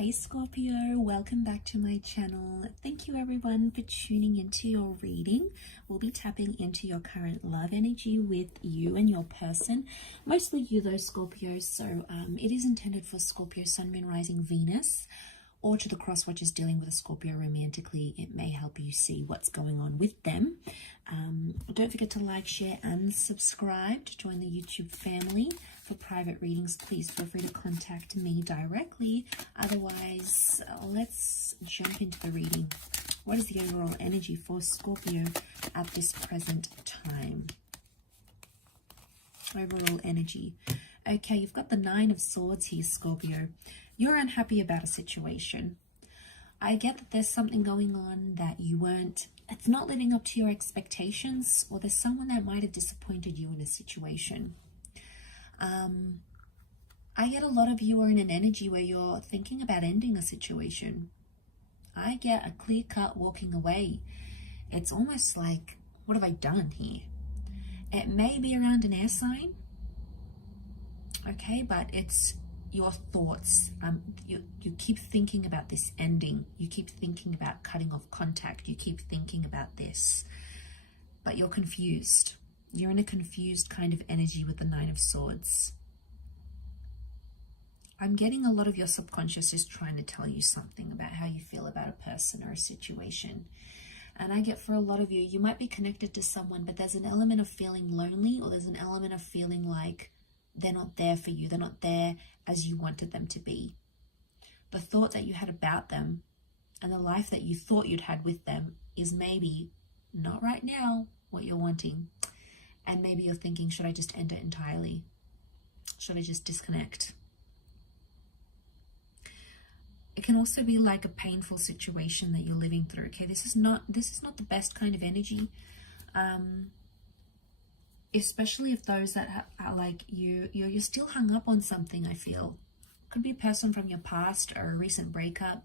Hey Scorpio, welcome back to my channel. Thank you everyone for tuning into your reading. We'll be tapping into your current love energy with you and your person. Mostly you though, Scorpio, so it is intended for Scorpio, Sun, Moon, Rising, Venus, or to the cross watchers dealing with a Scorpio romantically. It may help you see what's going on with them. Don't forget to like, share, and subscribe to join the YouTube family. For private readings, please feel free to contact me directly. Otherwise, let's jump into the reading. What is the overall energy for Scorpio at this present time? Overall energy. Okay, you've got the Nine of Swords here, Scorpio. You're unhappy about a situation. I get that there's something going on that it's not living up to your expectations, or there's someone that might have disappointed you in a situation. I get a lot of you are in an energy where you're thinking about ending a situation. I get a clear-cut walking away. It's almost like, what have I done here? It may be around an air sign, okay, but it's your thoughts. You keep thinking about this ending. You keep thinking about cutting off contact. You keep thinking about this, but you're confused. You're in a confused kind of energy with the Nine of Swords. I'm getting a lot of your subconscious is trying to tell you something about how you feel about a person or a situation. And I get for a lot of you, you might be connected to someone, but there's an element of feeling lonely, or there's an element of feeling like they're not there for you. They're not there as you wanted them to be. The thought that you had about them and the life that you thought you'd had with them is maybe not right now what you're wanting. And maybe you're thinking, should I just end it entirely? Should I just disconnect? It can also be like a painful situation that you're living through. Okay, this is not the best kind of energy. Especially if those that are like you're still hung up on something. I feel could be a person from your past or a recent breakup.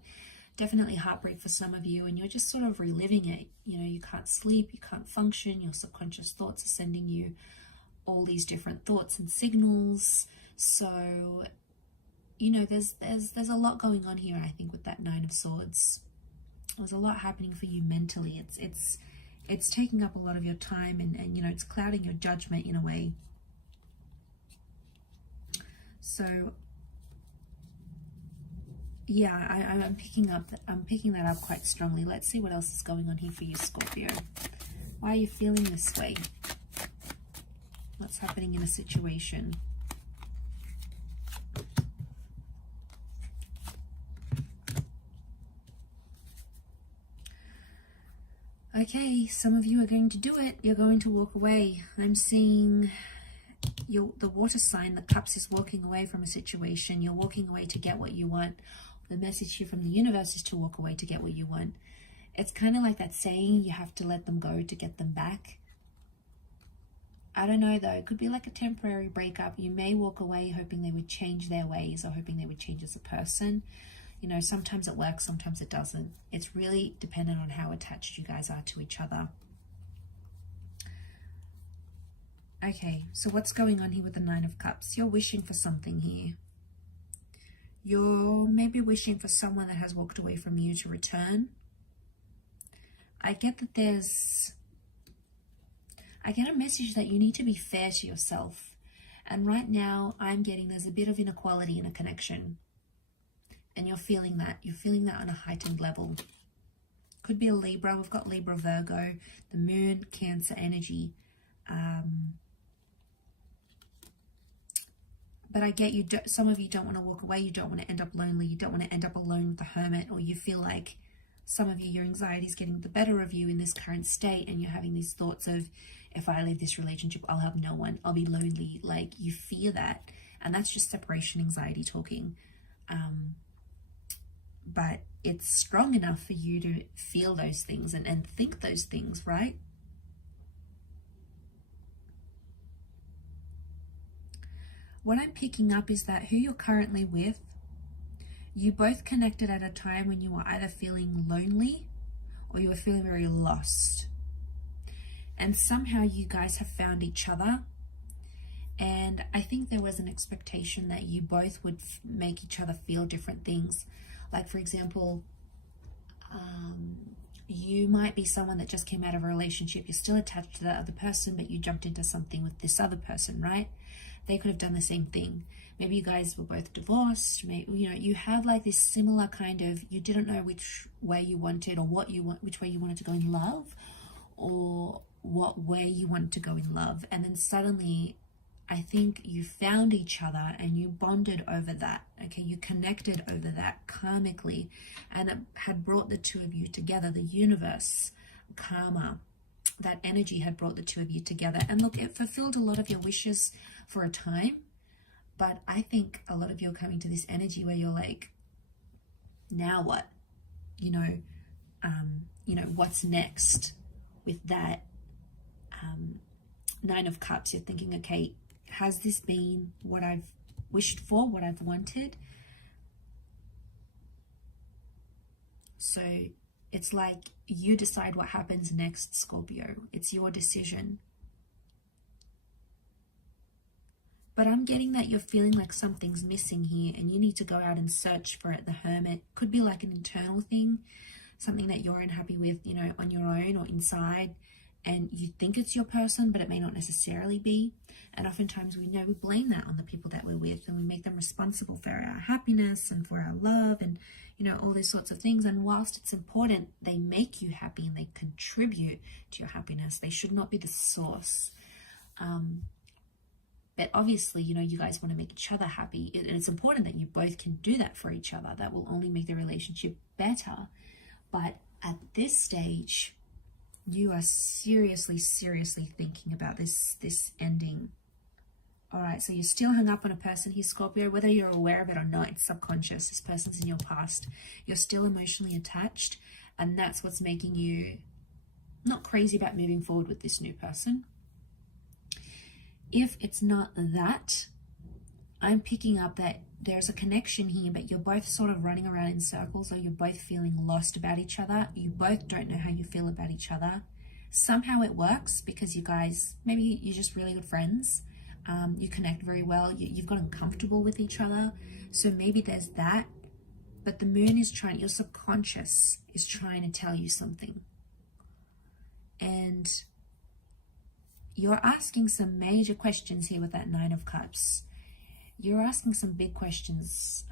Definitely heartbreak for some of you, and you're just sort of reliving it. You know, you can't sleep, you can't function. Your subconscious thoughts are sending you all these different thoughts and signals. So, you know, there's a lot going on here, I think, with that Nine of Swords. There's a lot happening for you mentally. It's taking up a lot of your time, and you know, it's clouding your judgment in a way. So yeah, I'm picking that up quite strongly. Let's see what else is going on here for you, Scorpio. Why are you feeling this way? What's happening in a situation? Okay, some of you are going to do it. You're going to walk away. I'm seeing the water sign, the Cups, is walking away from a situation. You're walking away to get what you want. The message here from the universe is to walk away to get what you want. It's kind of like that saying, you have to let them go to get them back. I don't know though, it could be like a temporary breakup. You may walk away hoping they would change their ways, or hoping they would change as a person. You know, sometimes it works, sometimes it doesn't. It's really dependent on how attached you guys are to each other. Okay, so what's going on here with the Nine of Cups? You're wishing for something here. You're maybe wishing for someone that has walked away from you to return. I get a message that you need to be fair to yourself. And right now I'm getting there's a bit of inequality in a connection. And you're feeling that. You're feeling that on a heightened level. Could be a Libra. We've got Libra, Virgo, the Moon, Cancer energy. But I get some of you don't want to walk away. You don't want to end up lonely. You don't want to end up alone with the Hermit. Or you feel like some of you, your anxiety is getting the better of you in this current state. And you're having these thoughts of, if I leave this relationship, I'll have no one. I'll be lonely. Like, you fear that. And that's just separation anxiety talking. But it's strong enough for you to feel those things and think those things, right? What I'm picking up is that who you're currently with, you both connected at a time when you were either feeling lonely or you were feeling very lost. And somehow you guys have found each other. And I think there was an expectation that you both would make each other feel different things. Like, for example, you might be someone that just came out of a relationship. You're still attached to that other person, but you jumped into something with this other person, right? They could have done the same thing. Maybe you guys were both divorced. Maybe, you know, you have like this similar kind of, you didn't know which way you wanted, or which way you wanted to go in love, or what way you wanted to go in love. And then suddenly, I think you found each other and you bonded over that. Okay, you connected over that karmically, and it had brought the two of you together. The universe, karma, that energy had brought the two of you together. And look, it fulfilled a lot of your wishes for a time, but I think a lot of you are coming to this energy where you're like, now what? You know, what's next with that Nine of Cups? You're thinking, okay, has this been what I've wished for, what I've wanted? So it's like you decide what happens next, Scorpio. It's your decision. But I'm getting that you're feeling like something's missing here and you need to go out and search for it. The Hermit could be like an internal thing, something that you're unhappy with, you know, on your own or inside, and you think it's your person, but it may not necessarily be. And oftentimes we blame that on the people that we're with, and we make them responsible for our happiness and for our love and, you know, all those sorts of things. And whilst it's important, they make you happy and they contribute to your happiness. They should not be the source. But obviously, you know, you guys want to make each other happy, and it's important that you both can do that for each other. That will only make the relationship better. But at this stage, you are seriously thinking about this ending. All right, so you're still hung up on a person here, Scorpio, whether you're aware of it or not. It's subconscious. This person's in your past. You're still emotionally attached, and that's what's making you not crazy about moving forward with this new person. If it's not that, I'm picking up that there's a connection here, but you're both sort of running around in circles, or you're both feeling lost about each other. You both don't know how you feel about each other. Somehow it works because you guys, maybe you're just really good friends. You connect very well. You've gotten comfortable with each other. So maybe there's that. But the moon is trying, your subconscious is trying to tell you something. And you're asking some major questions here with that Nine of Cups. You're asking some big questions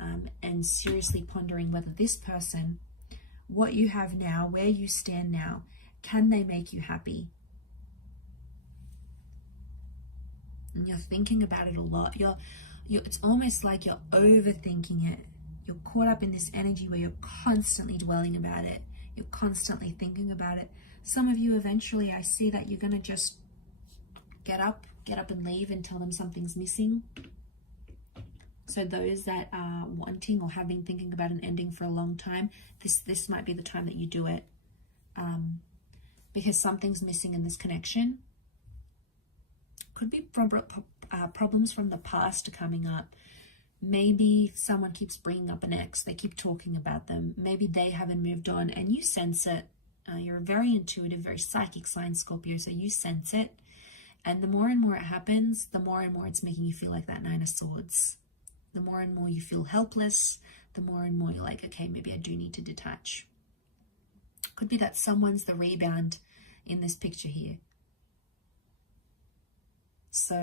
and seriously pondering whether this person, what you have now, where you stand now, can they make you happy? And you're thinking about it a lot. It's almost like you're overthinking it. You're caught up in this energy where you're constantly dwelling about it. You're constantly thinking about it. Some of you eventually, I see that you're going to just get up and leave and tell them something's missing. So those that are wanting or have been thinking about an ending for a long time, this might be the time that you do it, because something's missing in this connection. Could be problems from the past coming up. Maybe someone keeps bringing up an ex. They keep talking about them. Maybe they haven't moved on, and you sense it. You're a very intuitive, very psychic sign, Scorpio, so you sense it. And the more and more it happens, the more and more it's making you feel like that Nine of Swords. The more and more you feel helpless, the more and more you're like, okay, maybe I do need to detach. Could be that someone's the rebound in this picture here. So,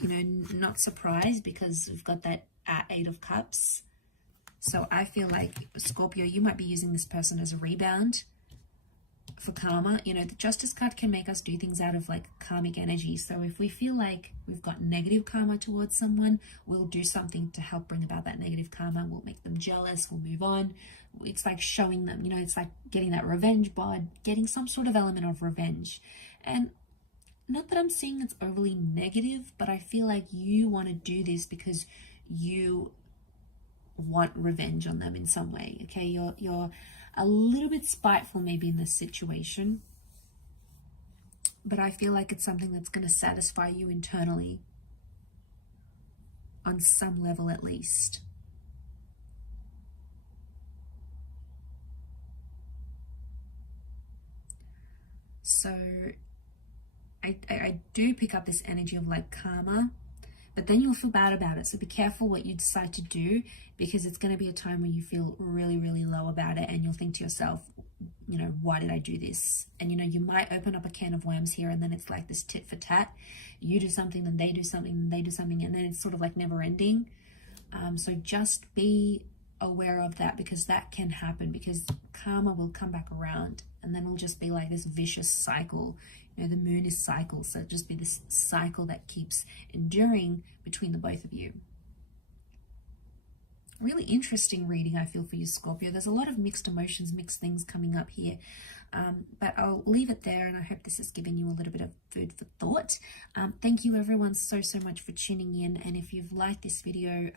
you know, not surprised because we've got that Eight of Cups. So I feel like, Scorpio, you might be using this person as a rebound for karma. You know, the Justice card can make us do things out of like karmic energy. So if we feel like we've got negative karma towards someone, we'll do something to help bring about that negative karma. We'll make them jealous. We'll move on. It's like showing them, you know, it's like getting that revenge bod, getting some sort of element of revenge. And not that I'm saying it's overly negative, but I feel like you want to do this because you want revenge on them in some way. Okay, you're a little bit spiteful maybe in this situation, but I feel like it's something that's going to satisfy you internally on some level at least. So I do pick up this energy of like karma, but then you'll feel bad about it. So be careful what you decide to do, because it's going to be a time where you feel really, really low about it, and you'll think to yourself, you know, why did I do this? And, you know, you might open up a can of worms here, and then it's like this tit for tat. You do something, then they do something, then they do something, and then it's sort of like never ending. So just be aware of that, because that can happen, because karma will come back around, and then it'll just be like this vicious cycle. You know, the moon is cycle, so it'll just be this cycle that keeps enduring between the both of you. Really interesting reading, I feel, for you, Scorpio. There's a lot of mixed emotions, mixed things coming up here. But I'll leave it there, and I hope this has given you a little bit of food for thought. Thank you everyone so much for tuning in, and if you've liked this video,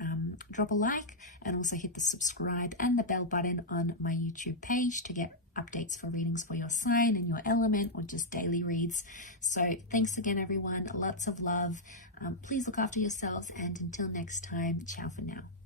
drop a like, and also hit the subscribe and the bell button on my YouTube page to get updates for readings for your sign and your element, or just daily reads. So thanks again everyone, lots of love. Please look after yourselves, and until next time, ciao for now.